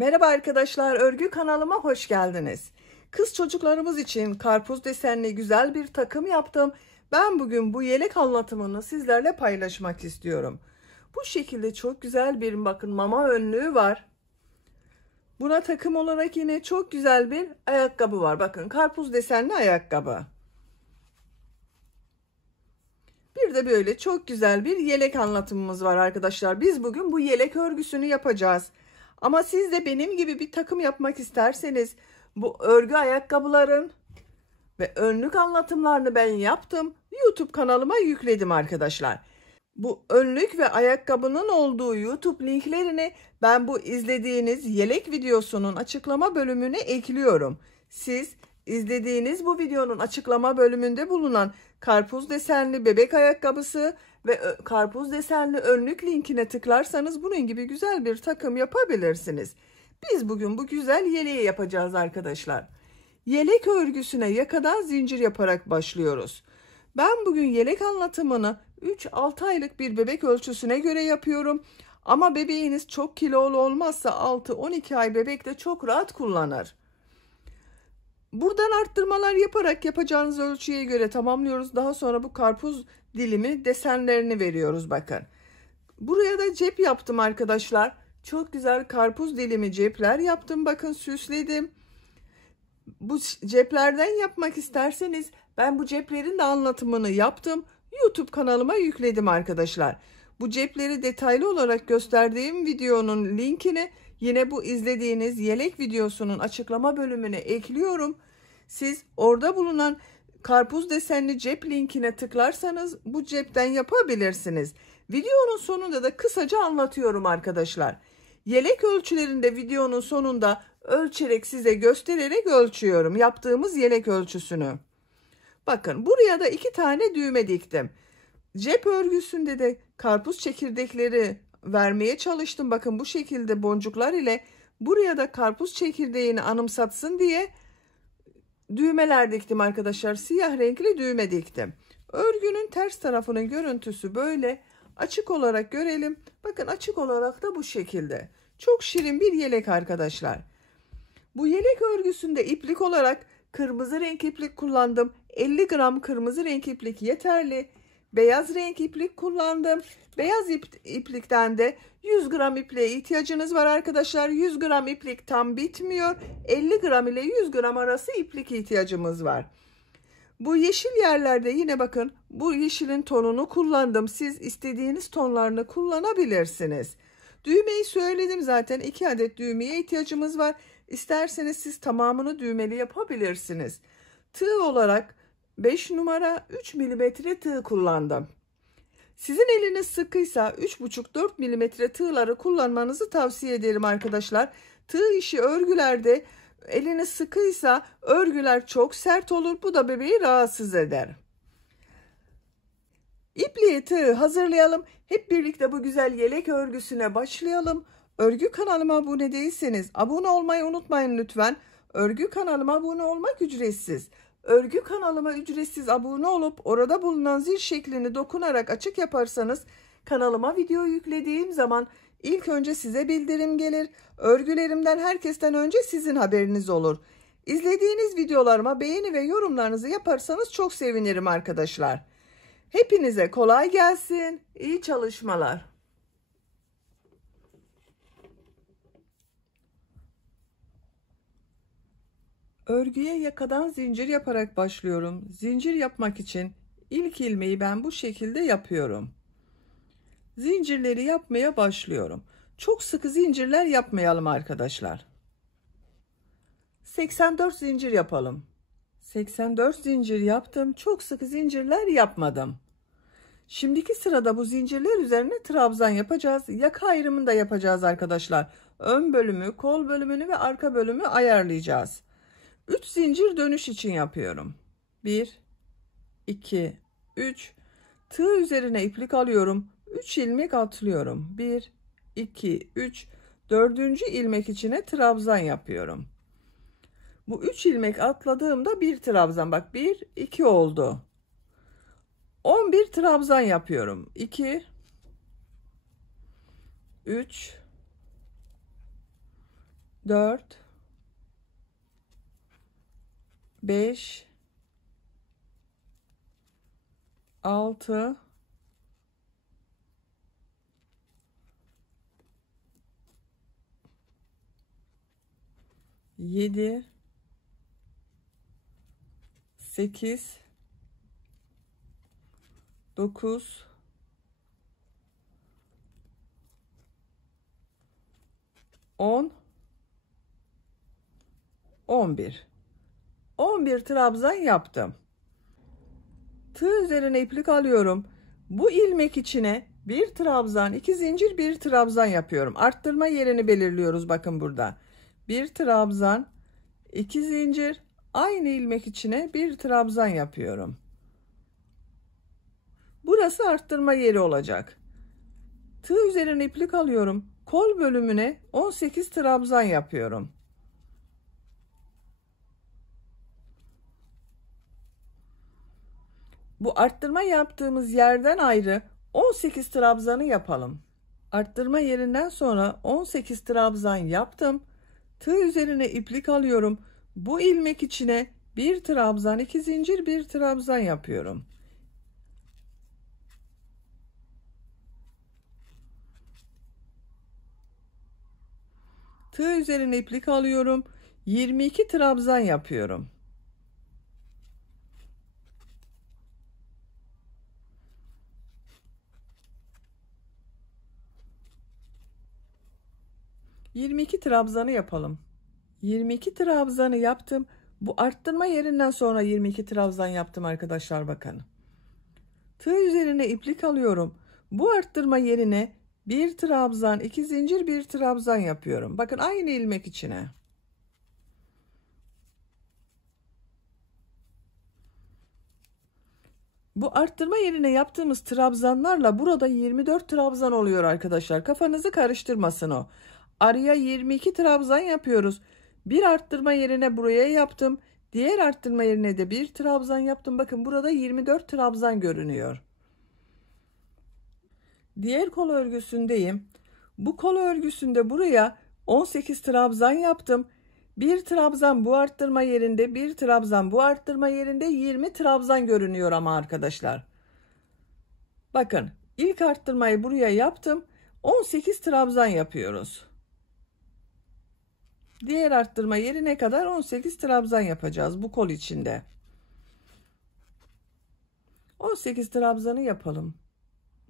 Merhaba arkadaşlar, örgü kanalıma hoş geldiniz. Kız çocuklarımız için karpuz desenli güzel bir takım yaptım. Ben bugün bu yelek anlatımını sizlerle paylaşmak istiyorum. Bu şekilde çok güzel bir bakın mama önlüğü var. Buna takım olarak yine çok güzel bir ayakkabı var. Bakın karpuz desenli ayakkabı. Bir de böyle çok güzel bir yelek anlatımımız var arkadaşlar. Biz bugün bu yelek örgüsünü yapacağız. Ama siz de benim gibi bir takım yapmak isterseniz bu örgü ayakkabıların ve önlük anlatımlarını ben yaptım. YouTube kanalıma yükledim arkadaşlar. Bu önlük ve ayakkabının olduğu YouTube linklerini ben bu izlediğiniz yelek videosunun açıklama bölümüne ekliyorum. Siz izlediğiniz bu videonun açıklama bölümünde bulunan karpuz desenli bebek ayakkabısı ve karpuz desenli önlük linkine tıklarsanız bunun gibi güzel bir takım yapabilirsiniz. Biz bugün bu güzel yeleği yapacağız arkadaşlar. Yelek örgüsüne yakadan zincir yaparak başlıyoruz. Ben bugün yelek anlatımını 3-6 aylık bir bebek ölçüsüne göre yapıyorum. Ama bebeğiniz çok kilolu olmazsa 6-12 ay bebek de çok rahat kullanır. Buradan arttırmalar yaparak yapacağınız ölçüye göre tamamlıyoruz. Daha sonra bu karpuz dilimi desenlerini veriyoruz bakın. Buraya da cep yaptım arkadaşlar. Çok güzel karpuz dilimi cepler yaptım. Bakın süsledim. Bu ceplerden yapmak isterseniz ben bu ceplerin de anlatımını yaptım. YouTube kanalıma yükledim arkadaşlar. Bu cepleri detaylı olarak gösterdiğim videonun linkini yine bu izlediğiniz yelek videosunun açıklama bölümüne ekliyorum. Siz orada bulunan karpuz desenli cep linkine tıklarsanız bu cepten yapabilirsiniz. Videonun sonunda da kısaca anlatıyorum arkadaşlar. Yelek ölçülerinde videonun sonunda ölçerek size göstererek ölçüyorum yaptığımız yelek ölçüsünü. Bakın buraya da 2 tane düğme diktim. Cep örgüsünde de karpuz çekirdekleri vermeye çalıştım. Bakın bu şekilde boncuklar ile buraya da karpuz çekirdeğini anımsatsın diye düğmeler diktim arkadaşlar. Siyah renkli düğme diktim. Örgünün ters tarafının görüntüsü böyle. Açık olarak görelim. Bakın açık olarak da bu şekilde. Çok şirin bir yelek arkadaşlar. Bu yelek örgüsünde iplik olarak kırmızı renk iplik kullandım. 50 gram kırmızı renk iplik yeterli. Beyaz renk iplik kullandım. Beyaz iplikten de 100 gram ipliğe ihtiyacınız var arkadaşlar. 100 gram iplik tam bitmiyor. 50 gram ile 100 gram arası iplik ihtiyacımız var. Bu yeşil yerlerde yine bakın bu yeşilin tonunu kullandım. Siz istediğiniz tonlarını kullanabilirsiniz. Düğmeyi söyledim zaten. 2 adet düğmeye ihtiyacımız var. İsterseniz siz tamamını düğmeli yapabilirsiniz. Tığ olarak 5 numara 3 milimetre tığ kullandım. Sizin eliniz sıkıysa 3,5-4 milimetre tığları kullanmanızı tavsiye ederim arkadaşlar. Tığ işi örgülerde eliniz sıkıysa örgüler çok sert olur. Bu da bebeği rahatsız eder. İpliği tığ hazırlayalım. Hep birlikte bu güzel yelek örgüsüne başlayalım. Örgü kanalıma abone değilseniz abone olmayı unutmayın lütfen. Örgü kanalıma abone olmak ücretsiz. Örgü kanalıma ücretsiz abone olup orada bulunan zil şeklini dokunarak açık yaparsanız kanalıma video yüklediğim zaman ilk önce size bildirim gelir. Örgülerimden herkesten önce sizin haberiniz olur. İzlediğiniz videolarıma beğeni ve yorumlarınızı yaparsanız çok sevinirim arkadaşlar. Hepinize kolay gelsin. İyi çalışmalar. Örgüye yakadan zincir yaparak başlıyorum. Zincir yapmak için ilk ilmeği ben bu şekilde yapıyorum. Zincirleri yapmaya başlıyorum. Çok sıkı zincirler yapmayalım arkadaşlar. 84 zincir yapalım. 84 zincir yaptım. Çok sıkı zincirler yapmadım. Şimdiki sırada bu zincirler üzerine trabzan yapacağız. Yaka ayrımını da yapacağız arkadaşlar. Ön bölümü, kol bölümünü ve arka bölümü ayarlayacağız. 3 zincir dönüş için yapıyorum. 1 2 3 tığ üzerine iplik alıyorum. 3 ilmek atlıyorum. 1 2 3 4. ilmek içine trabzan yapıyorum. Bu 3 ilmek atladığımda bir trabzan, bak 1 2 oldu. 11 trabzan yapıyorum. 2 3 4, 5, 6, 7, 8, 9, 10, 11. 11 trabzan yaptım. Tığ üzerine iplik alıyorum. Bu ilmek içine bir trabzan, 2 zincir, bir trabzan yapıyorum. Arttırma yerini belirliyoruz bakın burada. Bir trabzan, 2 zincir, aynı ilmek içine bir trabzan yapıyorum. Burası arttırma yeri olacak. Tığ üzerine iplik alıyorum. Kol bölümüne 18 trabzan yapıyorum. Bu arttırma yaptığımız yerden ayrı 18 trabzanı yapalım. Arttırma yerinden sonra 18 trabzan yaptım. Tığ üzerine iplik alıyorum. Bu ilmek içine bir trabzan, 2 zincir, bir trabzan yapıyorum. Tığ üzerine iplik alıyorum. 22 trabzan yapıyorum. ...22 trabzanı yapalım. 22 trabzanı yaptım. Bu arttırma yerinden sonra 22 trabzan yaptım arkadaşlar bakın. Tığ üzerine iplik alıyorum. Bu arttırma yerine bir trabzan, 2 zincir, bir trabzan yapıyorum. Bakın aynı ilmek içine. Bu arttırma yerine yaptığımız trabzanlarla burada 24 trabzan oluyor arkadaşlar. Kafanızı karıştırmasın o. Araya 22 trabzan yapıyoruz. Bir arttırma yerine buraya yaptım. Diğer arttırma yerine de bir trabzan yaptım. Bakın burada 24 trabzan görünüyor. Diğer kol örgüsündeyim. Bu kol örgüsünde buraya 18 trabzan yaptım. Bir trabzan bu arttırma yerinde, bir trabzan bu arttırma yerinde, 20 trabzan görünüyor ama arkadaşlar. Bakın ilk arttırmayı buraya yaptım. 18 trabzan yapıyoruz. Diğer arttırma yerine kadar 18 trabzan yapacağız bu kol içinde. 18 trabzanı yapalım.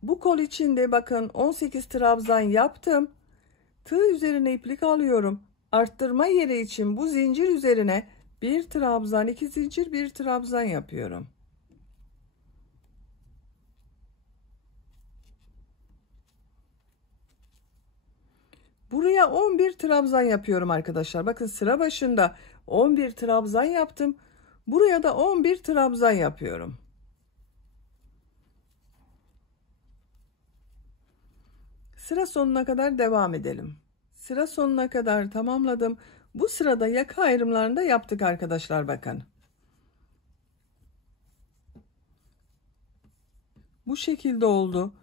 Bu kol içinde bakın 18 trabzan yaptım. Tığ üzerine iplik alıyorum. Arttırma yeri için bu zincir üzerine bir trabzan, 2 zincir, bir trabzan yapıyorum. Buraya 11 trabzan yapıyorum arkadaşlar. Bakın sıra başında 11 trabzan yaptım. Buraya da 11 trabzan yapıyorum. Sıra sonuna kadar devam edelim. Sıra sonuna kadar tamamladım. Bu sırada yaka ayrımlarını da yaptık arkadaşlar bakın. Bu şekilde oldu.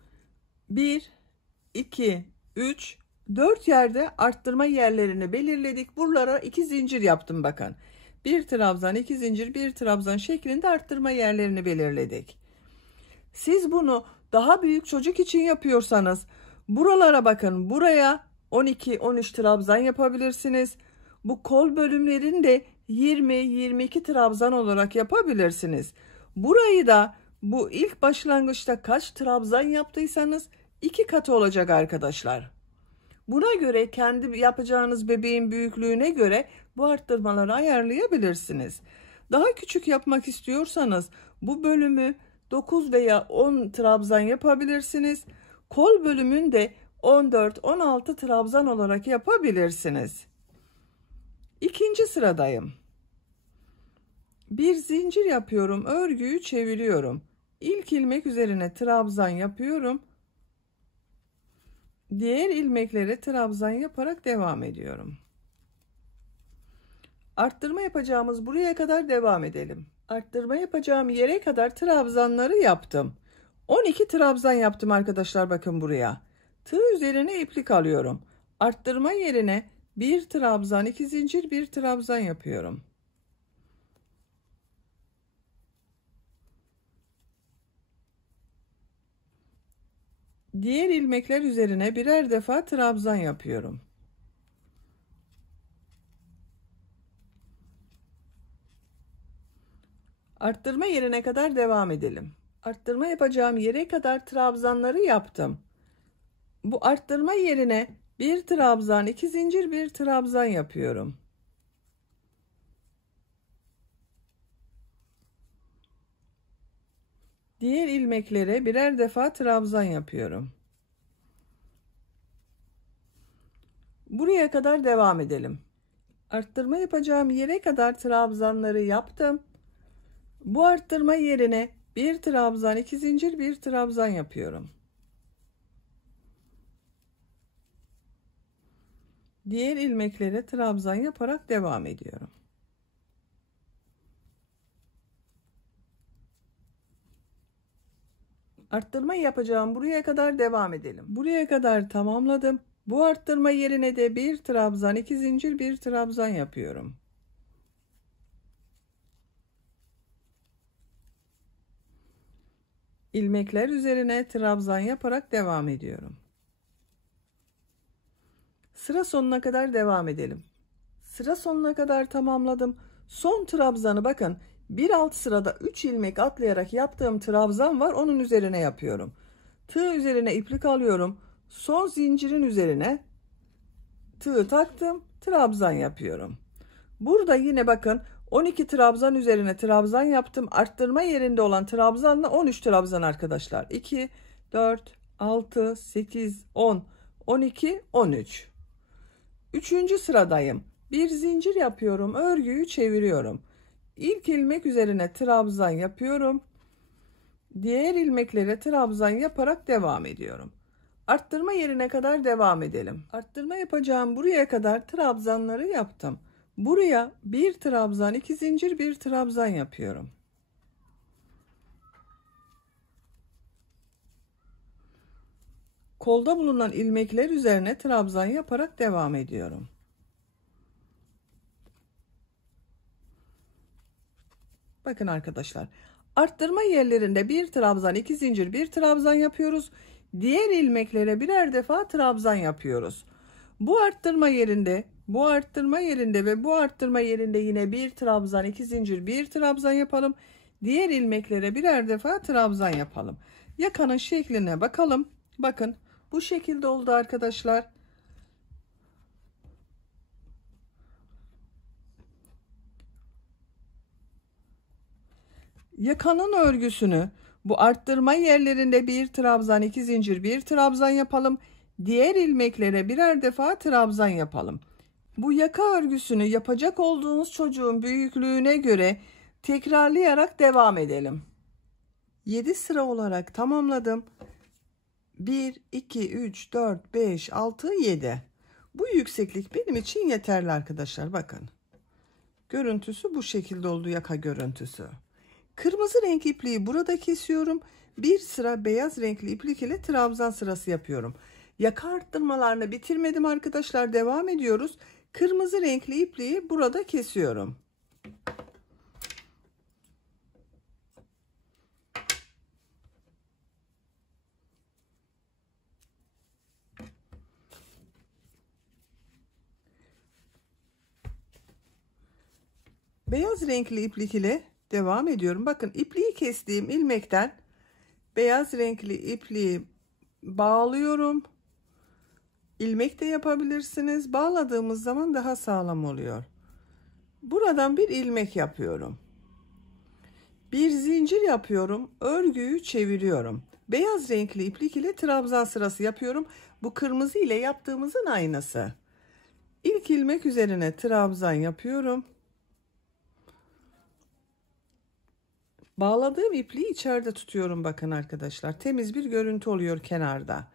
1, 2, 3, 4 yerde arttırma yerlerini belirledik. Buralara 2 zincir yaptım bakın. Bir trabzan, 2 zincir, bir trabzan şeklinde arttırma yerlerini belirledik. Siz bunu daha büyük çocuk için yapıyorsanız buralara bakın. Buraya 12, 13 trabzan yapabilirsiniz. Bu kol bölümlerini de 20, 22 trabzan olarak yapabilirsiniz. Burayı da bu ilk başlangıçta kaç trabzan yaptıysanız 2 katı olacak arkadaşlar. Buna göre kendi yapacağınız bebeğin büyüklüğüne göre bu arttırmaları ayarlayabilirsiniz. Daha küçük yapmak istiyorsanız bu bölümü 9 veya 10 trabzan yapabilirsiniz. Kol bölümünde 14-16 trabzan olarak yapabilirsiniz. İkinci sıradayım. Bir zincir yapıyorum, örgüyü çeviriyorum. İlk ilmek üzerine trabzan yapıyorum. Diğer ilmeklere trabzan yaparak devam ediyorum. Arttırma yapacağımız buraya kadar devam edelim. Arttırma yapacağım yere kadar trabzanları yaptım. 12 trabzan yaptım arkadaşlar bakın buraya. Tığ üzerine iplik alıyorum. Arttırma yerine bir trabzan, 2 zincir, bir trabzan yapıyorum. Diğer ilmekler üzerine birer defa trabzan yapıyorum. Arttırma yerine kadar devam edelim. Arttırma yapacağım yere kadar trabzanları yaptım. Bu arttırma yerine bir trabzan, 2 zincir, bir trabzan yapıyorum. Diğer ilmeklere birer defa trabzan yapıyorum. Buraya kadar devam edelim. Arttırma yapacağım yere kadar trabzanları yaptım. Bu arttırma yerine bir trabzan, 2 zincir, bir trabzan yapıyorum. Diğer ilmeklere trabzan yaparak devam ediyorum. Arttırma yapacağım buraya kadar devam edelim. Buraya kadar tamamladım. Bu arttırma yerine de bir trabzan, 2 zincir, bir trabzan yapıyorum. İlmekler üzerine trabzan yaparak devam ediyorum. Sıra sonuna kadar devam edelim. Sıra sonuna kadar tamamladım. Son trabzanı bakın, bir alt sırada 3 ilmek atlayarak yaptığım trabzan var, onun üzerine yapıyorum. Tığ üzerine iplik alıyorum. Son zincirin üzerine tığ taktım, trabzan yapıyorum. Burada yine bakın 12 trabzan üzerine trabzan yaptım. Arttırma yerinde olan trabzanla 13 trabzan arkadaşlar. 2, 4, 6, 8, 10, 12, 13. Üçüncü sıradayım. Bir zincir yapıyorum. Örgüyü çeviriyorum. İlk ilmek üzerine trabzan yapıyorum. Diğer ilmeklere trabzan yaparak devam ediyorum. Arttırma yerine kadar devam edelim. Arttırma yapacağım buraya kadar trabzanları yaptım. Buraya bir trabzan, 2 zincir, bir trabzan yapıyorum. Kolda bulunan ilmekler üzerine trabzan yaparak devam ediyorum. Bakın arkadaşlar, arttırma yerlerinde bir trabzan, 2 zincir, bir trabzan yapıyoruz. Diğer ilmeklere birer defa trabzan yapıyoruz. Bu arttırma yerinde, bu arttırma yerinde ve bu arttırma yerinde yine bir trabzan, 2 zincir, bir trabzan yapalım. Diğer ilmeklere birer defa trabzan yapalım. Yakanın şekline bakalım. Bakın bu şekilde oldu arkadaşlar. Yakanın örgüsünü bu arttırma yerlerinde bir trabzan, 2 zincir, bir trabzan yapalım. Diğer ilmeklere birer defa trabzan yapalım. Bu yaka örgüsünü yapacak olduğunuz çocuğun büyüklüğüne göre tekrarlayarak devam edelim. 7 sıra olarak tamamladım. 1, 2, 3, 4, 5, 6, 7. Bu yükseklik benim için yeterli arkadaşlar. Bakın. Görüntüsü bu şekilde oldu, yaka görüntüsü. Kırmızı renk ipliği burada kesiyorum. Bir sıra beyaz renkli iplik ile trabzan sırası yapıyorum. Yaka arttırmalarını bitirmedim arkadaşlar. Devam ediyoruz. Kırmızı renkli ipliği burada kesiyorum. Beyaz renkli iplik ile devam ediyorum. Bakın ipliği kestiğim ilmekten beyaz renkli ipliği bağlıyorum. İlmek de yapabilirsiniz. Bağladığımız zaman daha sağlam oluyor. Buradan bir ilmek yapıyorum. Bir zincir yapıyorum. Örgüyü çeviriyorum. Beyaz renkli iplik ile trabzan sırası yapıyorum. Bu kırmızı ile yaptığımızın aynısı. İlk ilmek üzerine trabzan yapıyorum. Bağladığım ipliği içeride tutuyorum bakın arkadaşlar. Temiz bir görüntü oluyor kenarda.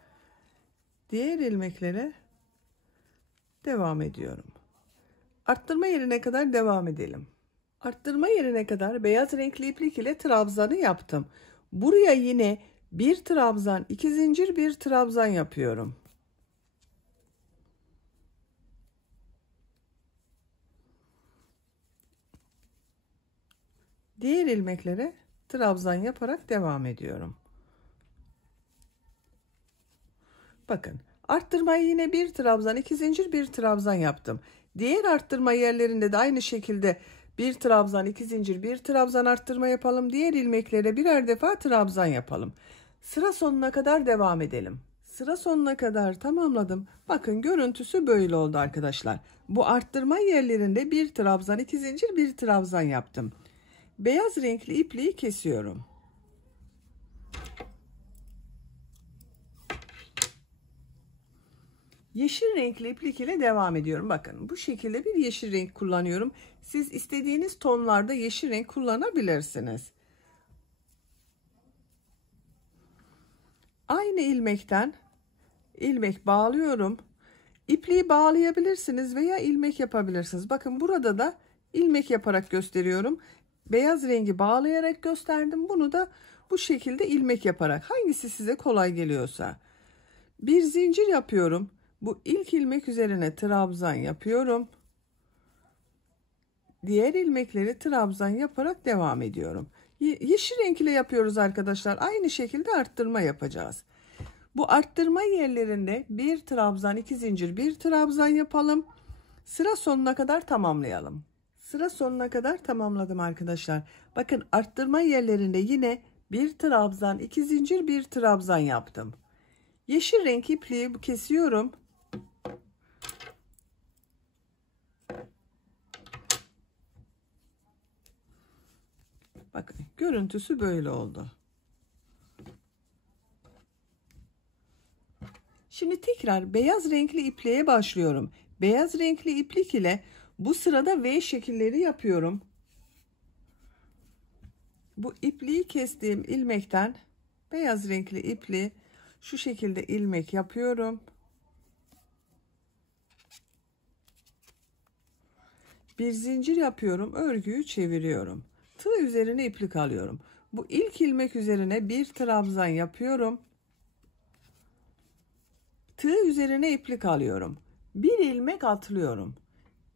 Diğer ilmeklere devam ediyorum. Arttırma yerine kadar devam edelim. Arttırma yerine kadar beyaz renkli iplik ile trabzanı yaptım. Buraya yine bir trabzan, 2 zincir, bir trabzan yapıyorum. Diğer ilmeklere trabzan yaparak devam ediyorum. Bakın, arttırmayı yine bir trabzan, 2 zincir, bir trabzan yaptım. Diğer arttırma yerlerinde de aynı şekilde bir trabzan, 2 zincir, bir trabzan arttırma yapalım. Diğer ilmeklere birer defa trabzan yapalım. Sıra sonuna kadar devam edelim. Sıra sonuna kadar tamamladım. Bakın, görüntüsü böyle oldu arkadaşlar. Bu arttırma yerlerinde bir trabzan, 2 zincir, bir trabzan yaptım. Beyaz renkli ipliği kesiyorum. Yeşil renkli iplik ile devam ediyorum. Bakın, bu şekilde bir yeşil renk kullanıyorum. Siz istediğiniz tonlarda yeşil renk kullanabilirsiniz. Aynı ilmekten ilmek bağlıyorum. İpliği bağlayabilirsiniz veya ilmek yapabilirsiniz. Bakın, burada da ilmek yaparak gösteriyorum. Beyaz rengi bağlayarak gösterdim. Bunu da bu şekilde ilmek yaparak. Hangisi size kolay geliyorsa. Bir zincir yapıyorum. Bu ilk ilmek üzerine trabzan yapıyorum. Diğer ilmekleri trabzan yaparak devam ediyorum. Yeşil renk ile yapıyoruz arkadaşlar. Aynı şekilde arttırma yapacağız. Bu arttırma yerlerinde bir trabzan, 2 zincir, bir trabzan yapalım. Sıra sonuna kadar tamamlayalım. Sıra sonuna kadar tamamladım arkadaşlar. Bakın, arttırma yerlerinde yine bir trabzan, 2 zincir, bir trabzan yaptım. Yeşil renk ipliği kesiyorum. Bakın, görüntüsü böyle oldu. Şimdi tekrar beyaz renkli ipliğe başlıyorum. Beyaz renkli iplik ile bu sırada V şekilleri yapıyorum. Bu ipliği kestiğim ilmekten beyaz renkli ipliği şu şekilde ilmek yapıyorum. Bir zincir yapıyorum, örgüyü çeviriyorum. Tığ üzerine iplik alıyorum. Bu ilk ilmek üzerine bir trabzan yapıyorum. Tığ üzerine iplik alıyorum. Bir ilmek atlıyorum.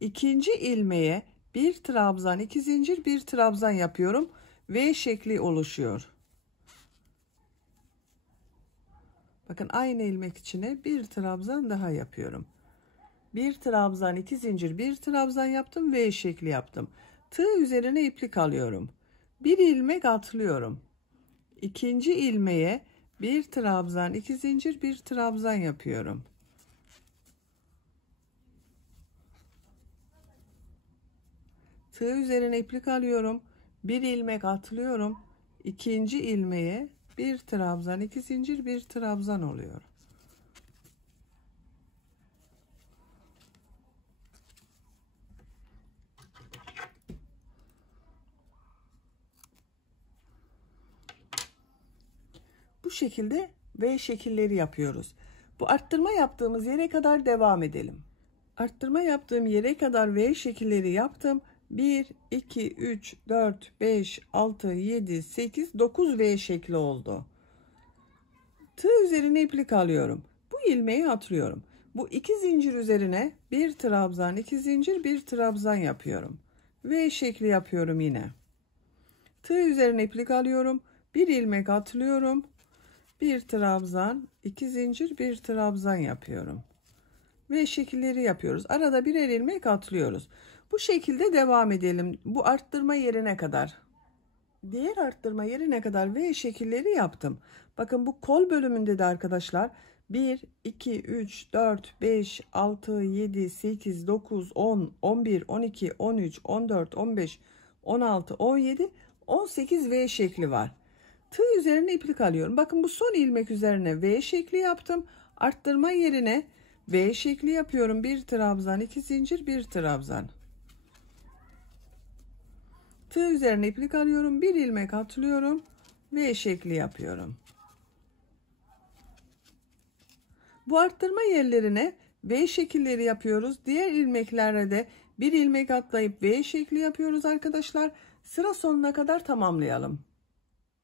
İkinci ilmeğe bir trabzan, 2 zincir, bir trabzan yapıyorum. V şekli oluşuyor. Bakın, aynı ilmek içine bir trabzan daha yapıyorum. Bir trabzan, 2 zincir, bir trabzan yaptım, V şekli yaptım. Tığ üzerine iplik alıyorum. Bir ilmek atlıyorum. İkinci ilmeğe bir trabzan, 2 zincir, bir trabzan yapıyorum. Tığ üzerine iplik alıyorum. Bir ilmek atlıyorum. İkinci ilmeğe bir trabzan, 2 zincir, bir trabzan oluyor. Bu şekilde V şekilleri yapıyoruz. Bu arttırma yaptığımız yere kadar devam edelim. Arttırma yaptığım yere kadar V şekilleri yaptım. 1, 2, 3, 4, 5, 6, 7, 8, 9 V şekli oldu. Tığ üzerine iplik alıyorum. Bu ilmeği atlıyorum. Bu 2 zincir üzerine bir trabzan, 2 zincir, bir trabzan yapıyorum. V şekli yapıyorum yine. Tığ üzerine iplik alıyorum. Bir ilmek atlıyorum. Bir trabzan, 2 zincir, bir trabzan yapıyorum. Ve şekilleri yapıyoruz. Arada birer ilmek atlıyoruz. Bu şekilde devam edelim. Bu arttırma yerine kadar. Diğer arttırma yerine kadar V şekilleri yaptım. Bakın, bu kol bölümünde de arkadaşlar 1, 2, 3, 4, 5, 6, 7, 8, 9, 10, 11, 12, 13, 14, 15, 16, 17, 18 V şekli var. Tığ üzerine iplik alıyorum. Bakın, bu son ilmek üzerine V şekli yaptım. Arttırma yerine V şekli yapıyorum. Bir trabzan, 2 zincir, bir trabzan. Tığ üzerine iplik alıyorum. Bir ilmek atlıyorum. V şekli yapıyorum. Bu arttırma yerlerine V şekilleri yapıyoruz. Diğer ilmeklerde de bir ilmek atlayıp V şekli yapıyoruz arkadaşlar. Sıra sonuna kadar tamamlayalım.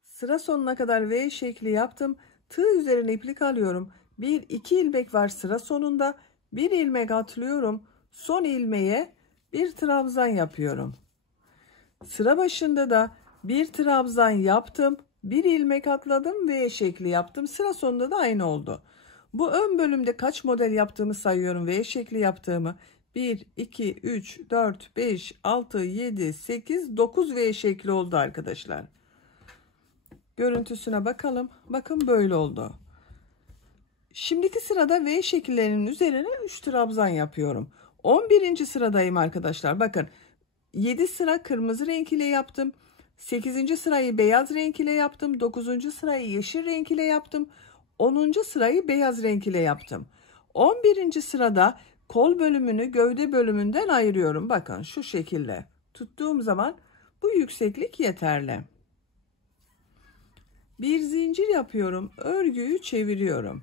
Sıra sonuna kadar V şekli yaptım. Tığ üzerine iplik alıyorum. 1, 2 ilmek var sıra sonunda. Bir ilmek atlıyorum. Son ilmeğe bir trabzan yapıyorum. Sıra başında da Bir trabzan yaptım. Bir ilmek atladım. V şekli yaptım. Sıra sonunda da aynı oldu. Bu ön bölümde kaç model yaptığımı sayıyorum. V şekli yaptığımı. 1, 2, 3, 4, 5, 6, 7, 8, 9 V şekli oldu arkadaşlar. Görüntüsüne bakalım. Bakın böyle oldu. Şimdiki sırada V şekillerinin üzerine 3 trabzan yapıyorum. 11. sıradayım arkadaşlar. Bakın 7 sıra kırmızı renk ile yaptım. 8. sırayı beyaz renk ile yaptım. 9. sırayı yeşil renk ile yaptım. 10. sırayı beyaz renk ile yaptım. 11. sırada kol bölümünü gövde bölümünden ayırıyorum. Bakın şu şekilde tuttuğum zaman bu yükseklik yeterli. Bir zincir yapıyorum. Örgüyü çeviriyorum.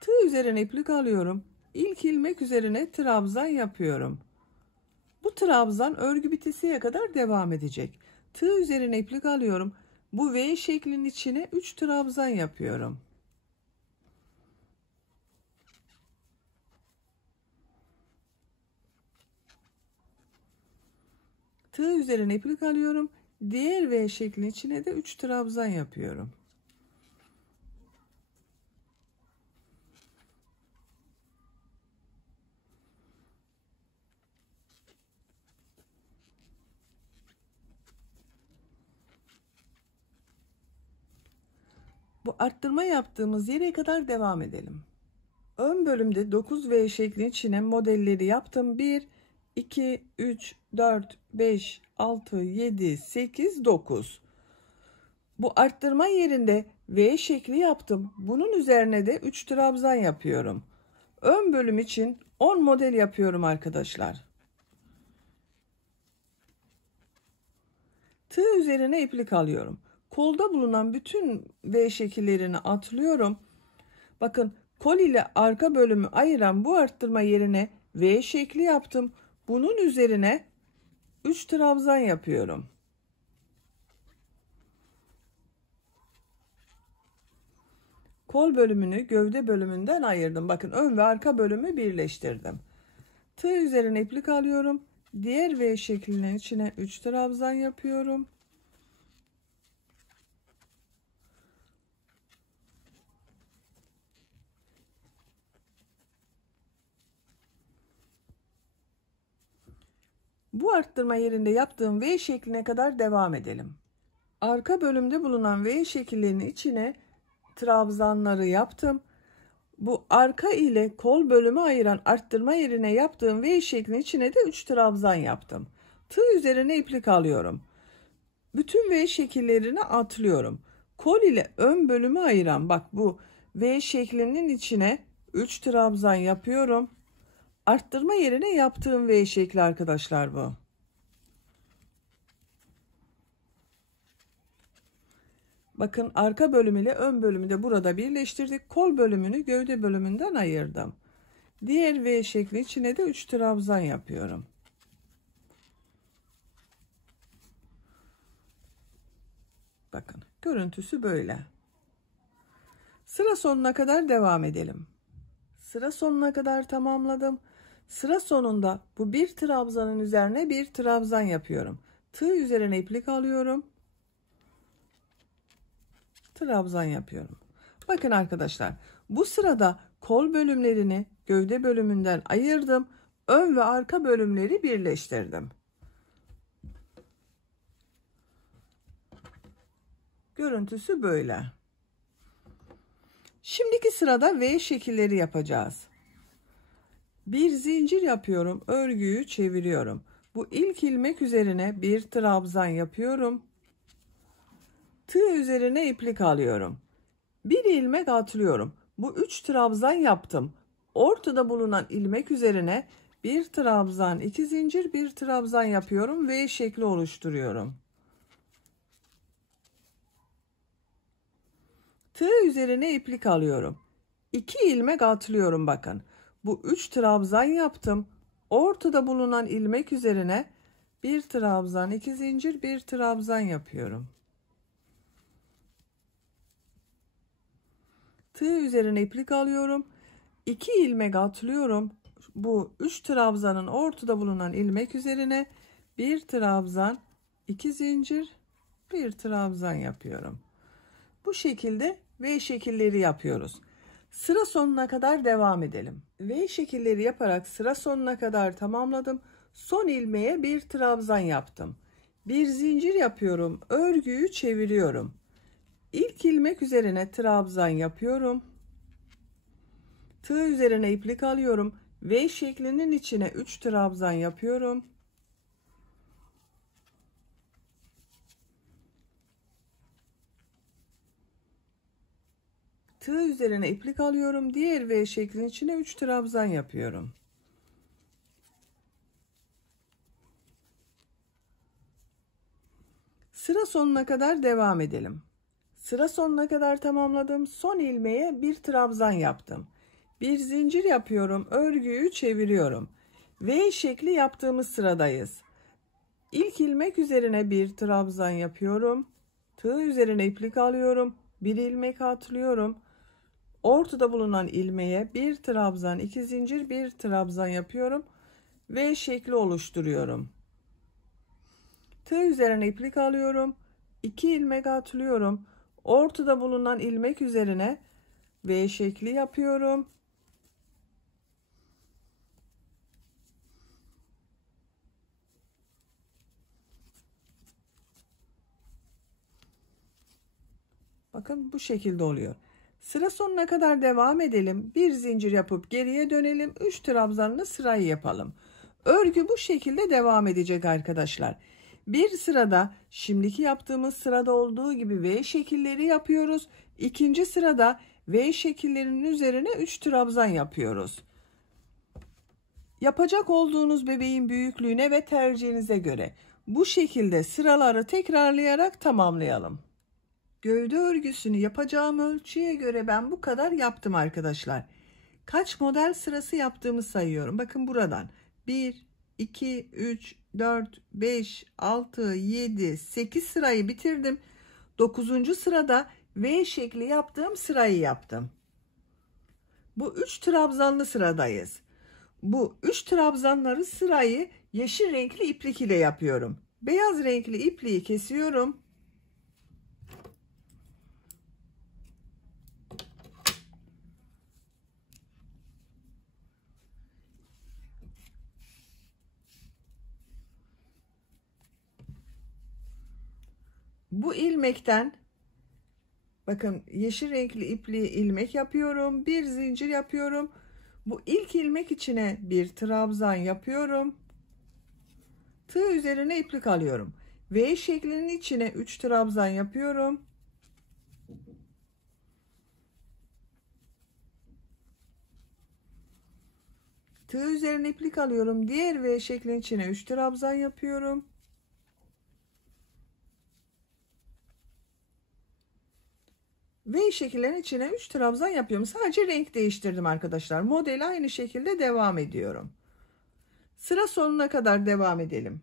Tığ üzerine iplik alıyorum. İlk ilmek üzerine trabzan yapıyorum. Bu trabzan örgü bitesiye kadar devam edecek. Tığ üzerine iplik alıyorum. Bu V şeklinin içine 3 trabzan yapıyorum. Tığ üzerine iplik alıyorum. Diğer V şeklinin içine de 3 trabzan yapıyorum. Bu arttırma yaptığımız yere kadar devam edelim. Ön bölümde 9V şeklinin içine modelleri yaptım. 1, 2, 3, 4, 5, 6, 7, 8, 9. Bu arttırma yerinde V şekli yaptım. Bunun üzerine de 3 trabzan yapıyorum. Ön bölüm için 10 model yapıyorum arkadaşlar. Tığ üzerine iplik alıyorum. Kolda bulunan bütün V şekillerini atlıyorum. Bakın kol ile arka bölümü ayıran bu arttırma yerine V şekli yaptım. Bunun üzerine 3 trabzan yapıyorum. Kol bölümünü gövde bölümünden ayırdım. Bakın ön ve arka bölümü birleştirdim. Tığ üzerine iplik alıyorum. Diğer V şeklinin içine 3 trabzan yapıyorum. Bu arttırma yerinde yaptığım V şekline kadar devam edelim. Arka bölümde bulunan V şekillerinin içine trabzanları yaptım. Bu arka ile kol bölümü ayıran arttırma yerine yaptığım V şeklinin içine de 3 trabzan yaptım. Tığ üzerine iplik alıyorum. Bütün V şekillerini atlıyorum. Kol ile ön bölümü ayıran bak bu V şeklinin içine 3 trabzan yapıyorum. Arttırma yerine yaptığım V şekli arkadaşlar bu. Bakın arka bölüm ile ön bölümü de burada birleştirdik. Kol bölümünü gövde bölümünden ayırdım. Diğer V şekli içine de 3 trabzan yapıyorum. Bakın görüntüsü böyle. Sıra sonuna kadar devam edelim. Sıra sonuna kadar tamamladım. Sıra sonunda bu bir trabzanın üzerine bir trabzan yapıyorum. Tığ üzerine iplik alıyorum. Trabzan yapıyorum. Bakın arkadaşlar bu sırada kol bölümlerini gövde bölümünden ayırdım. Ön ve arka bölümleri birleştirdim. Görüntüsü böyle. Şimdiki sırada V şekilleri yapacağız. Bir zincir yapıyorum. Örgüyü çeviriyorum. Bu ilk ilmek üzerine bir trabzan yapıyorum. Tığ üzerine iplik alıyorum. Bir ilmek atlıyorum. Bu 3 trabzan yaptım. Ortada bulunan ilmek üzerine bir trabzan, 2 zincir, bir trabzan yapıyorum. V şekli oluşturuyorum. Tığ üzerine iplik alıyorum. 2 ilmek atlıyorum bakın. Bu 3 trabzan yaptım. Ortada bulunan ilmek üzerine bir trabzan, 2 zincir, bir trabzan yapıyorum. Tığ üzerine iplik alıyorum. 2 ilmek atlıyorum. Bu 3 trabzanın ortada bulunan ilmek üzerine bir trabzan, 2 zincir, bir trabzan yapıyorum. Bu şekilde V şekilleri yapıyoruz. Sıra sonuna kadar devam edelim. V şekilleri yaparak sıra sonuna kadar tamamladım. Son ilmeğe bir trabzan yaptım. Bir zincir yapıyorum. Örgüyü çeviriyorum. İlk ilmek üzerine trabzan yapıyorum. Tığ üzerine iplik alıyorum. V şeklinin içine 3 trabzan yapıyorum. Tığ üzerine iplik alıyorum. Diğer V şeklinin içine 3 trabzan yapıyorum. Sıra sonuna kadar devam edelim. Sıra sonuna kadar tamamladım. Son ilmeğe bir trabzan yaptım. Bir zincir yapıyorum. Örgüyü çeviriyorum. V şekli yaptığımız sıradayız. İlk ilmek üzerine bir trabzan yapıyorum. Tığ üzerine iplik alıyorum. Bir ilmek atlıyorum. Ortada bulunan ilmeğe bir trabzan, 2 zincir, bir trabzan yapıyorum. V şekli oluşturuyorum. Tığ üzerine iplik alıyorum. 2 ilmek atlıyorum. Ortada bulunan ilmek üzerine V şekli yapıyorum. Bakın bu şekilde oluyor. Sıra sonuna kadar devam edelim. Bir zincir yapıp geriye dönelim. 3 trabzanlı sırayı yapalım. Örgü bu şekilde devam edecek arkadaşlar. Bir sırada şimdiki yaptığımız sırada olduğu gibi V şekilleri yapıyoruz. İkinci sırada V şekillerinin üzerine 3 trabzan yapıyoruz. Yapacak olduğunuz bebeğin büyüklüğüne ve tercihinize göre bu şekilde sıraları tekrarlayarak tamamlayalım. Gövde örgüsünü yapacağım ölçüye göre ben bu kadar yaptım arkadaşlar. Kaç model sırası yaptığımı sayıyorum. Bakın buradan 1, 2, 3, 4, 5, 6, 7, 8 sırayı bitirdim. 9. sırada V şekli yaptığım sırayı yaptım. Bu 3 trabzanlı sıradayız. Bu 3 trabzanları sırayı yeşil renkli iplik ile yapıyorum. Beyaz renkli ipliği kesiyorum. Bu ilmekten bakın yeşil renkli ipliği ilmek yapıyorum. Bir zincir yapıyorum. Bu ilk ilmek içine bir trabzan yapıyorum. Tığ üzerine iplik alıyorum. V şeklinin içine 3 trabzan yapıyorum. Tığ üzerine iplik alıyorum. Diğer V şeklinin içine 3 trabzan yapıyorum. V şekillerin içine 3 trabzan yapıyorum. Sadece renk değiştirdim arkadaşlar. Modeli aynı şekilde devam ediyorum. Sıra sonuna kadar devam edelim.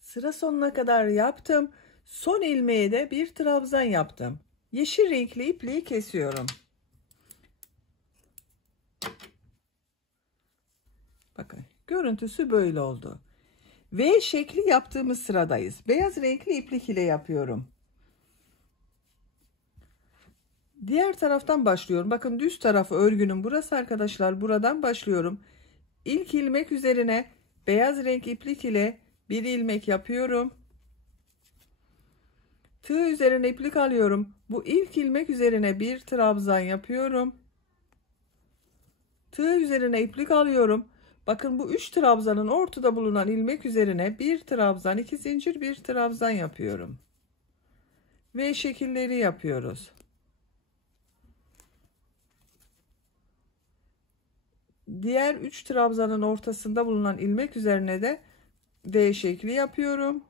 Sıra sonuna kadar yaptım. Son ilmeğe de bir trabzan yaptım. Yeşil renkli ipliği kesiyorum. Bakın görüntüsü böyle oldu. V şekli yaptığımız sıradayız. Beyaz renkli iplik ile yapıyorum. Diğer taraftan başlıyorum. Bakın düz tarafı örgünün burası arkadaşlar. Buradan başlıyorum. İlk ilmek üzerine beyaz renk iplik ile bir ilmek yapıyorum. Tığ üzerine iplik alıyorum. Bu ilk ilmek üzerine bir trabzan yapıyorum. Tığ üzerine iplik alıyorum. Bakın bu 3 trabzanın ortada bulunan ilmek üzerine bir trabzan, 2 zincir, bir trabzan yapıyorum. V şekilleri yapıyoruz. Diğer 3 trabzanın ortasında bulunan ilmek üzerine de V şekli yapıyorum.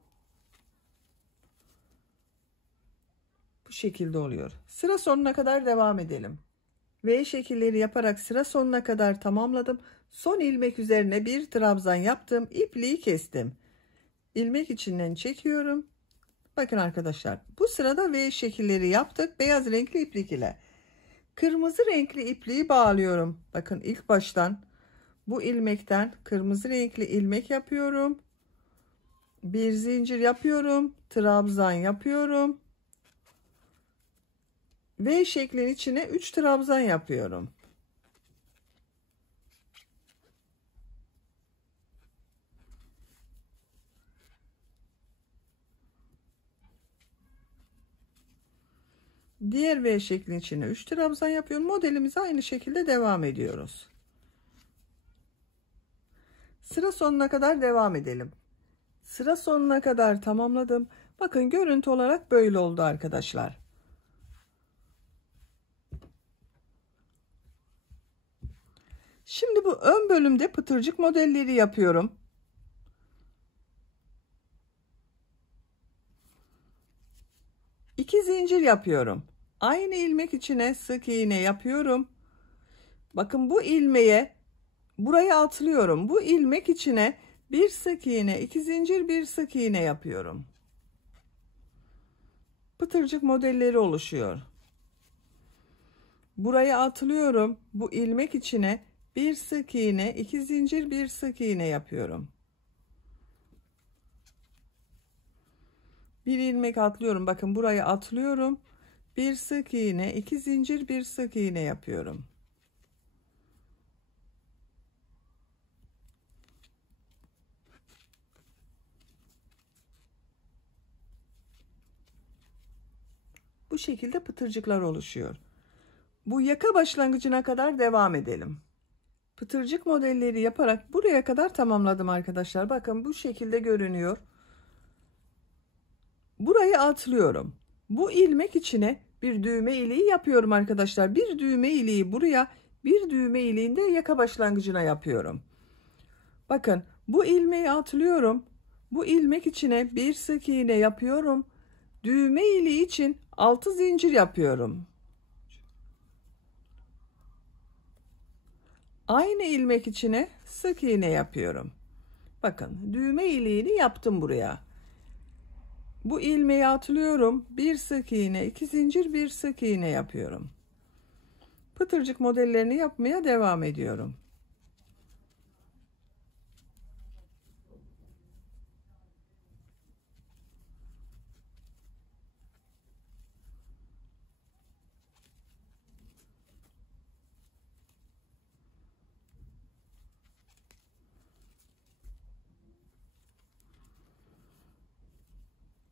Bu şekilde oluyor. Sıra sonuna kadar devam edelim. V şekilleri yaparak sıra sonuna kadar tamamladım. Son ilmek üzerine bir trabzan yaptım. İpliği kestim. İlmek içinden çekiyorum. Bakın arkadaşlar bu sırada V şekilleri yaptık. Beyaz renkli iplik ile. Kırmızı renkli ipliği bağlıyorum. Bakın ilk baştan bu ilmekten kırmızı renkli ilmek yapıyorum. Bir zincir yapıyorum, trabzan yapıyorum. V şeklin içine 3 trabzan yapıyorum. Diğer V şeklin içine 3 trabzan yapıyorum. Modelimize aynı şekilde devam ediyoruz. Sıra sonuna kadar devam edelim. Sıra sonuna kadar tamamladım. Bakın görüntü olarak böyle oldu arkadaşlar. Şimdi bu ön bölümde pıtırcık modelleri yapıyorum. İki zincir yapıyorum. Aynı ilmek içine sık iğne yapıyorum. Bakın bu ilmeğe buraya atlıyorum. Bu ilmek içine bir sık iğne, iki zincir, bir sık iğne yapıyorum. Pıtırcık modelleri oluşuyor. Buraya atlıyorum. Bu ilmek içine bir sık iğne, iki zincir, bir sık iğne yapıyorum. Bir ilmek atlıyorum. Bakın buraya atlıyorum. Bir sık iğne, iki zincir, bir sık iğne yapıyorum. Bu şekilde pıtırcıklar oluşuyor. Bu yaka başlangıcına kadar devam edelim. Pıtırcık modelleri yaparak buraya kadar tamamladım arkadaşlar. Bakın bu şekilde görünüyor. Burayı atlıyorum. Bu ilmek içine bir düğme iliği yapıyorum arkadaşlar. Bir düğme iliği buraya, bir düğme iliğinde yaka başlangıcına yapıyorum. Bakın bu ilmeği atlıyorum. Bu ilmek içine bir sık iğne yapıyorum. Düğme iliği için 6 zincir yapıyorum. Aynı ilmek içine sık iğne yapıyorum. Bakın düğme iliğini yaptım buraya. Bu ilmeği atlıyorum. Bir sık iğne, iki zincir, bir sık iğne yapıyorum. Pıtırcık modellerini yapmaya devam ediyorum.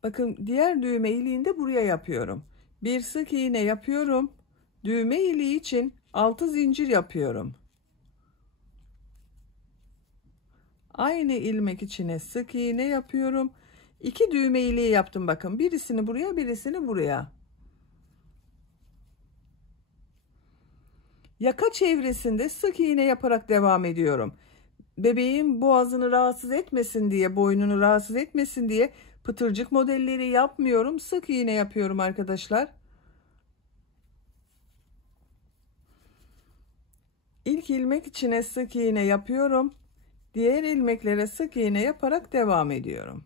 Bakın diğer düğme iliğini de buraya yapıyorum. Bir sık iğne yapıyorum. Düğme iliği için 6 zincir yapıyorum. Aynı ilmek içine sık iğne yapıyorum. 2 düğme iliği yaptım bakın. Birisini buraya, birisini buraya. Yaka çevresinde sık iğne yaparak devam ediyorum. Bebeğin boğazını rahatsız etmesin diye, boynunu rahatsız etmesin diye pıtırcık modelleri yapmıyorum. Sık iğne yapıyorum arkadaşlar. İlk ilmek içine sık iğne yapıyorum. Diğer ilmeklere sık iğne yaparak devam ediyorum.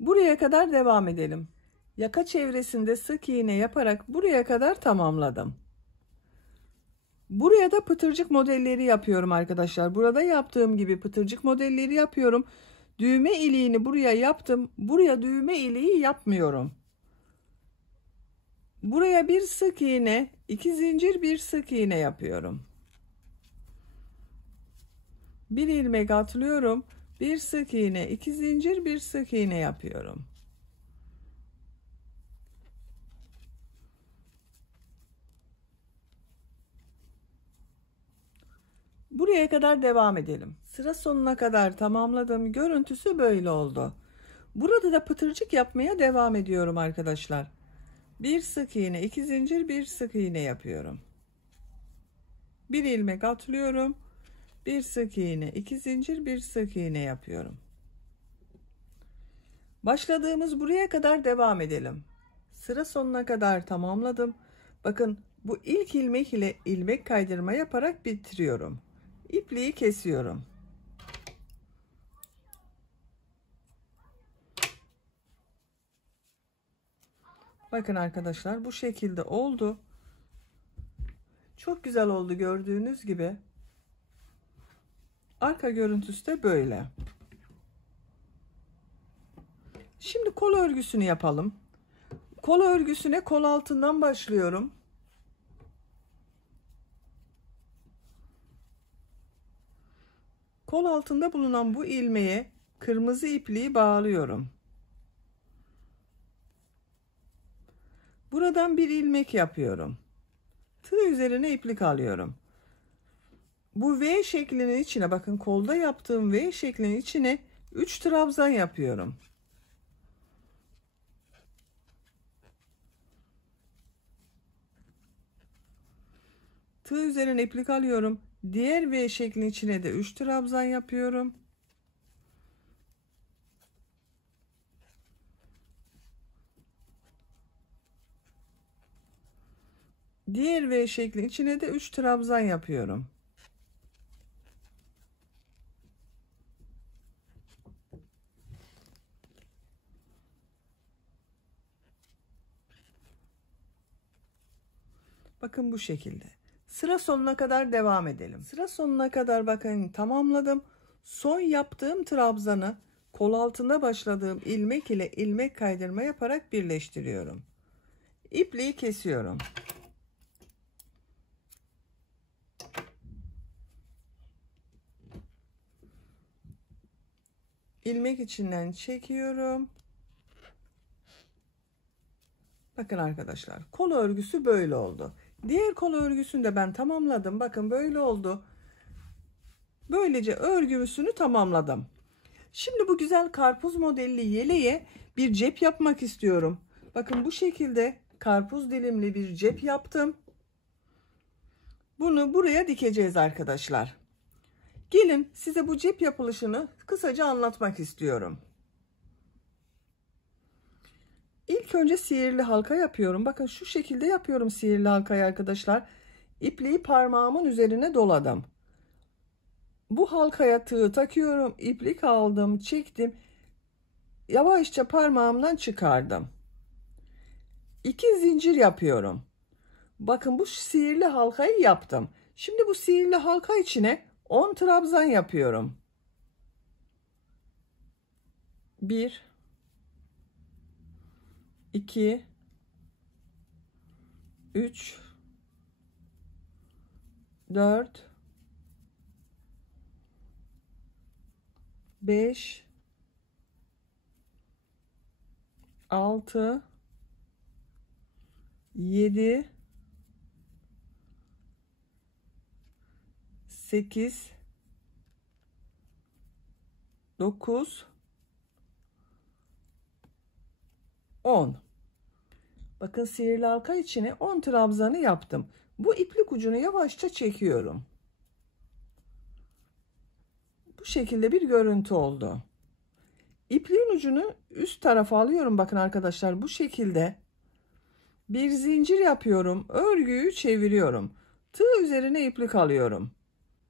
Buraya kadar devam edelim. Yaka çevresinde sık iğne yaparak buraya kadar tamamladım. Buraya da pıtırcık modelleri yapıyorum arkadaşlar. Burada yaptığım gibi pıtırcık modelleri yapıyorum. Düğme iliğini buraya yaptım. Buraya düğme iliği yapmıyorum. Buraya bir sık iğne, iki zincir, bir sık iğne yapıyorum. Bir ilmek atlıyorum. Bir sık iğne, iki zincir, bir sık iğne yapıyorum. Buraya kadar devam edelim. Sıra sonuna kadar tamamladım. Görüntüsü böyle oldu. Burada da pıtırcık yapmaya devam ediyorum arkadaşlar. Bir sık iğne, iki zincir, bir sık iğne yapıyorum. Bir ilmek atlıyorum. Bir sık iğne, iki zincir, bir sık iğne yapıyorum. Başladığımız buraya kadar devam edelim. Sıra sonuna kadar tamamladım. Bakın bu ilk ilmek ile ilmek kaydırma yaparak bitiriyorum. İpliği kesiyorum. Bakın arkadaşlar bu şekilde oldu. Çok güzel oldu gördüğünüz gibi. Arka görüntüsü de böyle. Şimdi kol örgüsünü yapalım. Kol örgüsüne kol altından başlıyorum. Kol altında bulunan bu ilmeğe kırmızı ipliği bağlıyorum. Buradan bir ilmek yapıyorum. Tığ üzerine iplik alıyorum. Bu V şeklinin içine, bakın kolda yaptığım V şeklinin içine 3 trabzan yapıyorum. Tığ üzerine iplik alıyorum. Diğer V şeklinin içine de 3 trabzan yapıyorum. Diğer V şeklinin içine de 3 trabzan yapıyorum. Bakın bu şekilde. Sıra sonuna kadar devam edelim. Sıra sonuna kadar bakın tamamladım. Son yaptığım trabzanı kol altında başladığım ilmek ile ilmek kaydırma yaparak birleştiriyorum. İpliği kesiyorum. İlmek içinden çekiyorum. Bakın arkadaşlar, kol örgüsü böyle oldu. Diğer kol örgüsünü de ben tamamladım. Bakın böyle oldu. Böylece örgümüzünü tamamladım. Şimdi bu güzel karpuz modelli yeleğe bir cep yapmak istiyorum. Bakın bu şekilde karpuz dilimli bir cep yaptım. Bunu buraya dikeceğiz arkadaşlar. Gelin size bu cep yapılışını kısaca anlatmak istiyorum. İlk önce sihirli halka yapıyorum. Bakın şu şekilde yapıyorum sihirli halkayı arkadaşlar. İpliği parmağımın üzerine doladım. Bu halkaya tığ takıyorum. İplik aldım, çektim. Yavaşça parmağımdan çıkardım. 2 zincir yapıyorum. Bakın bu sihirli halkayı yaptım. Şimdi bu sihirli halka içine 10 trabzan yapıyorum. 1 2 3 4 5 6 7 8 9 10. Bakın sihirli halka içine 10 trabzanı yaptım. Bu iplik ucunu yavaşça çekiyorum. Bu şekilde bir görüntü oldu. İpliğin ucunu üst tarafa alıyorum. Bakın arkadaşlar bu şekilde bir zincir yapıyorum. Örgüyü çeviriyorum. Tığ üzerine iplik alıyorum.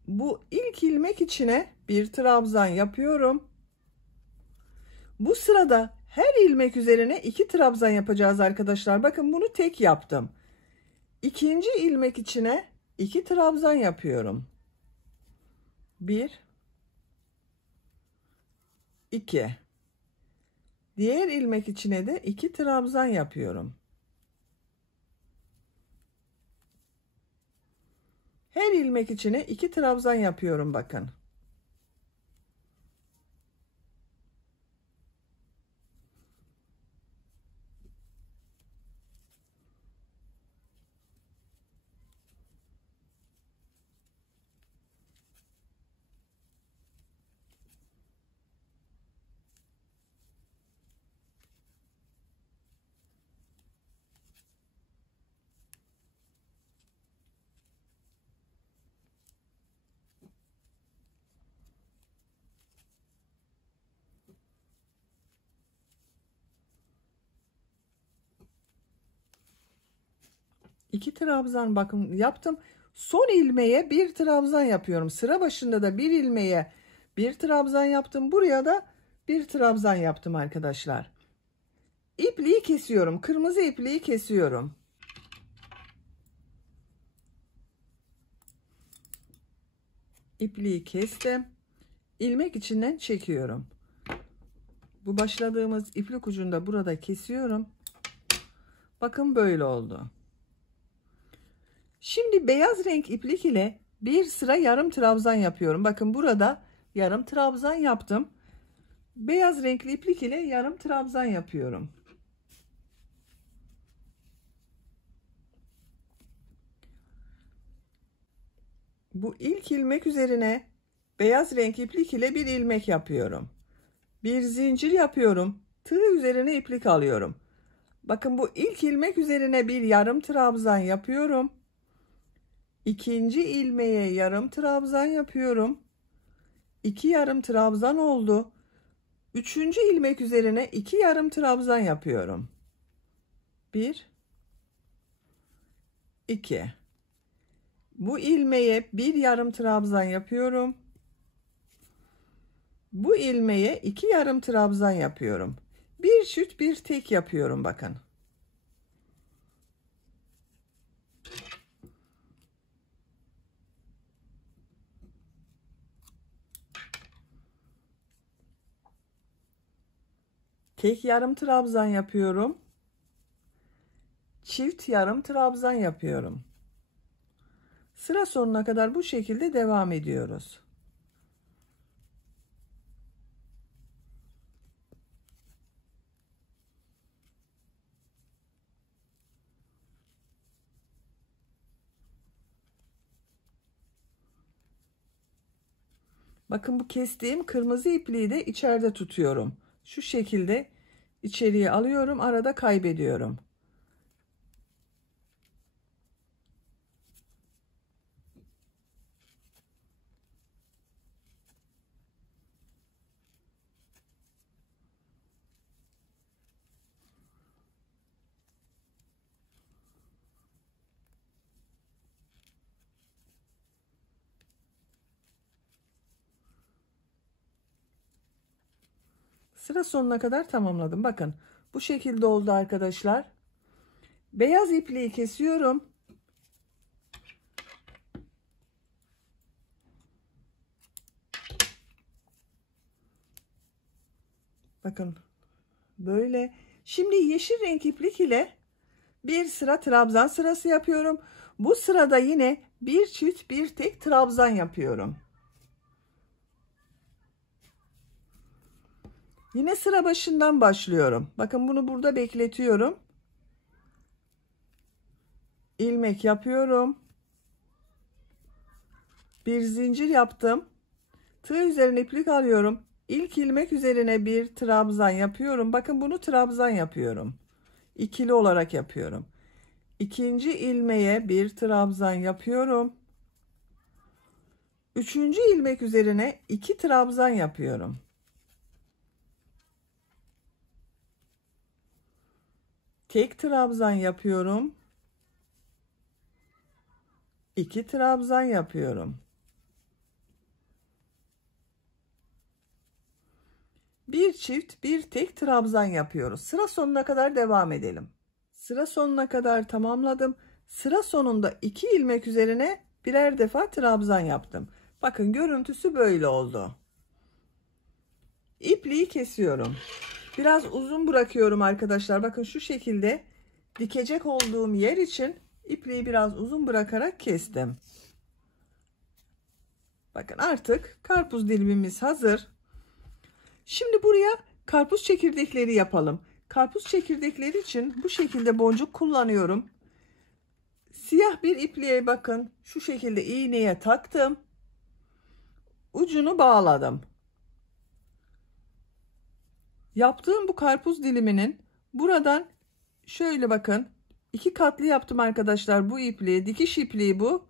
Bu ilk ilmek içine bir trabzan yapıyorum. Bu sırada her ilmek üzerine 2 trabzan yapacağız arkadaşlar. Bakın bunu tek yaptım. İkinci ilmek içine 2 trabzan yapıyorum. 1 2. Diğer ilmek içine de 2 trabzan yapıyorum. Her ilmek içine 2 trabzan yapıyorum bakın. İki trabzan bakın yaptım. Son ilmeğe bir trabzan yapıyorum. Sıra başında da bir ilmeğe bir trabzan yaptım. Buraya da bir trabzan yaptım arkadaşlar. İpliği kesiyorum. Kırmızı ipliği kesiyorum. İpliği kestim. ilmek içinden çekiyorum. Bu başladığımız iplik ucunu da burada kesiyorum. Bakın böyle oldu. Şimdi beyaz renk iplik ile bir sıra yarım trabzan yapıyorum. Bakın burada yarım trabzan yaptım. Beyaz renkli iplik ile yarım trabzan yapıyorum. Bu ilk ilmek üzerine beyaz renk iplik ile bir ilmek yapıyorum. Bir zincir yapıyorum. Tığ üzerine iplik alıyorum. Bakın bu ilk ilmek üzerine bir yarım trabzan yapıyorum. İkinci ilmeğe yarım trabzan yapıyorum. 2 yarım trabzan oldu. Üçüncü ilmek üzerine 2 yarım trabzan yapıyorum. 1 2. Bu ilmeğe bir yarım trabzan yapıyorum. Bu ilmeğe 2 yarım trabzan yapıyorum. Bir çift bir tek yapıyorum bakın. Tek yarım trabzan yapıyorum. Çift yarım trabzan yapıyorum. Sıra sonuna kadar bu şekilde devam ediyoruz. Bakın bu kestiğim kırmızı ipliği de içeride tutuyorum. Şu şekilde içeriye alıyorum, arada kaybediyorum. Sıra sonuna kadar tamamladım. Bakın bu şekilde oldu arkadaşlar. Beyaz ipliği kesiyorum. Bakın böyle. Şimdi yeşil renk iplik ile bir sıra trabzan sırası yapıyorum. Bu sırada yine bir çift bir tek trabzan yapıyorum. Yine sıra başından başlıyorum. Bakın bunu burada bekletiyorum. İlmek yapıyorum. Bir zincir yaptım. Tığ üzerine iplik alıyorum. İlk ilmek üzerine bir trabzan yapıyorum. Bakın bunu trabzan yapıyorum. İkili olarak yapıyorum. İkinci ilmeğe bir trabzan yapıyorum. Üçüncü ilmek üzerine 2 trabzan yapıyorum. Tek trabzan yapıyorum. 2 trabzan yapıyorum. Bir çift bir tek trabzan yapıyoruz. Sıra sonuna kadar devam edelim. Sıra sonuna kadar tamamladım. Sıra sonunda 2 ilmek üzerine birer defa trabzan yaptım. Bakın görüntüsü böyle oldu. İpliği kesiyorum. Biraz uzun bırakıyorum arkadaşlar. Bakın şu şekilde dikecek olduğum yer için ipliği biraz uzun bırakarak kestim. Bakın artık karpuz dilimimiz hazır. Şimdi buraya karpuz çekirdekleri yapalım. Karpuz çekirdekleri için bu şekilde boncuk kullanıyorum. Siyah bir ipliğe bakın şu şekilde iğneye taktım. Ucunu bağladım. Yaptığım bu karpuz diliminin buradan şöyle bakın 2 katlı yaptım arkadaşlar bu ipliği. Dikiş ipliği bu.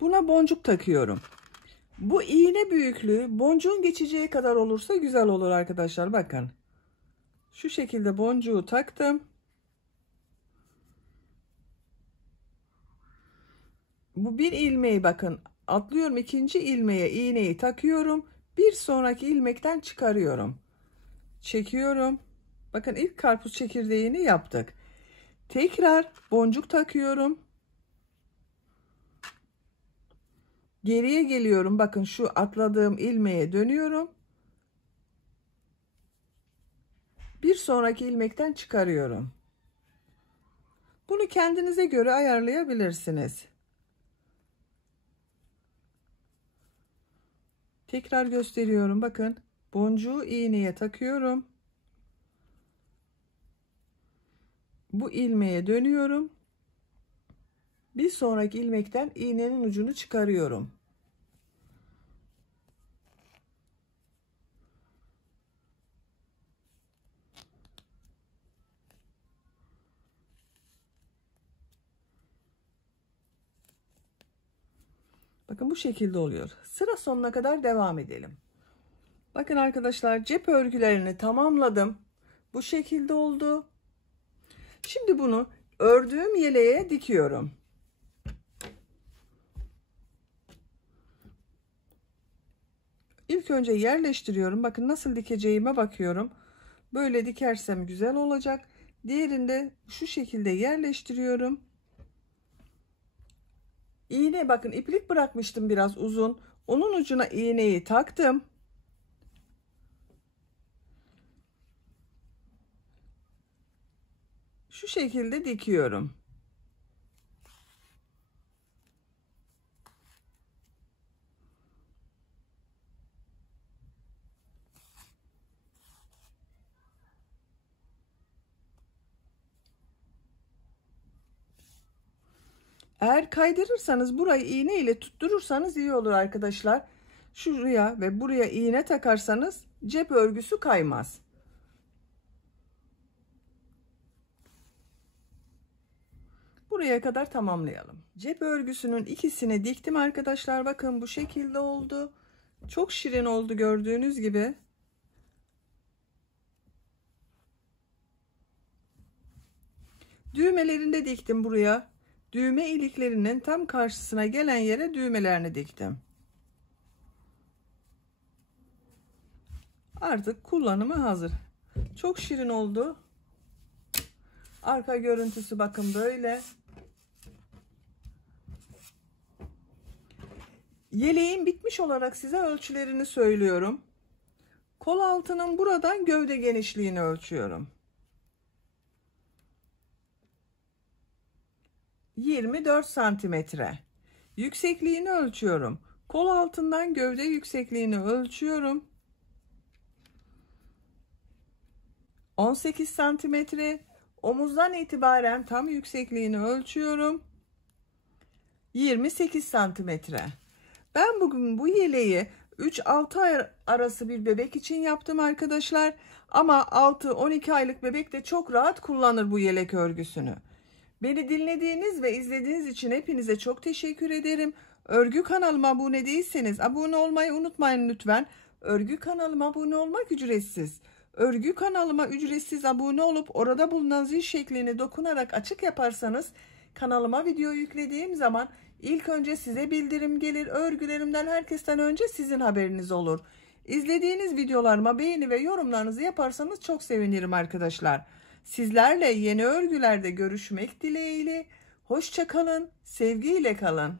Buna boncuk takıyorum. Bu iğne büyüklüğü boncuğun geçeceği kadar olursa güzel olur arkadaşlar. Bakın. Şu şekilde boncuğu taktım. Bu bir ilmeği bakın atlıyorum, ikinci ilmeğe iğneyi takıyorum. Bir sonraki ilmekten çıkarıyorum. çekiyorum. Bakın ilk karpuz çekirdeğini yaptık. Tekrar boncuk takıyorum. Geriye geliyorum. Bakın şu atladığım ilmeğe dönüyorum. Bir sonraki ilmekten çıkarıyorum. Bunu kendinize göre ayarlayabilirsiniz. Tekrar gösteriyorum. Bakın boncuğu iğneye takıyorum. Bu ilmeğe dönüyorum. Bir sonraki ilmekten iğnenin ucunu çıkarıyorum. Bakın bu şekilde oluyor. Sıra sonuna kadar devam edelim. Bakın arkadaşlar, cep örgülerini tamamladım. Bu şekilde oldu. Şimdi bunu ördüğüm yeleğe dikiyorum. İlk önce yerleştiriyorum. Bakın nasıl dikeceğime bakıyorum. Böyle dikersem güzel olacak. Diğerinde şu şekilde yerleştiriyorum. İğne, bakın iplik bırakmıştım biraz uzun. Onun ucuna iğneyi taktım. Şu şekilde dikiyorum. Eğer kaydırırsanız, burayı iğne ile tutturursanız iyi olur arkadaşlar. Şuraya ve buraya iğne takarsanız cep örgüsü kaymaz. Buraya kadar tamamlayalım. Cep örgüsünün ikisini diktim arkadaşlar. Bakın bu şekilde oldu. Çok şirin oldu gördüğünüz gibi. Düğmelerini de diktim buraya. Düğme iliklerinin tam karşısına gelen yere düğmelerini diktim. Artık kullanıma hazır. Çok şirin oldu. Arka görüntüsü bakın böyle. Yeleğin bitmiş olarak size ölçülerini söylüyorum. Kol altının buradan gövde genişliğini ölçüyorum. 24 santimetre. Yüksekliğini ölçüyorum. Kol altından gövde yüksekliğini ölçüyorum. 18 santimetre. Omuzdan itibaren tam yüksekliğini ölçüyorum. 28 santimetre. Ben bugün bu yeleği 3-6 ay arası bir bebek için yaptım arkadaşlar. Ama 6-12 aylık bebek de çok rahat kullanır bu yelek örgüsünü. Beni dinlediğiniz ve izlediğiniz için hepinize çok teşekkür ederim. Örgü kanalıma abone değilseniz abone olmayı unutmayın lütfen. Örgü kanalıma abone olmak ücretsiz. Örgü kanalıma ücretsiz abone olup orada bulunan zil şeklini dokunarak açık yaparsanız kanalıma video yüklediğim zaman ilk önce size bildirim gelir. Örgülerimden herkesten önce sizin haberiniz olur. İzlediğiniz videolarıma beğeni ve yorumlarınızı yaparsanız çok sevinirim arkadaşlar. Sizlerle yeni örgülerde görüşmek dileğiyle. Hoşça kalın, sevgiyle kalın.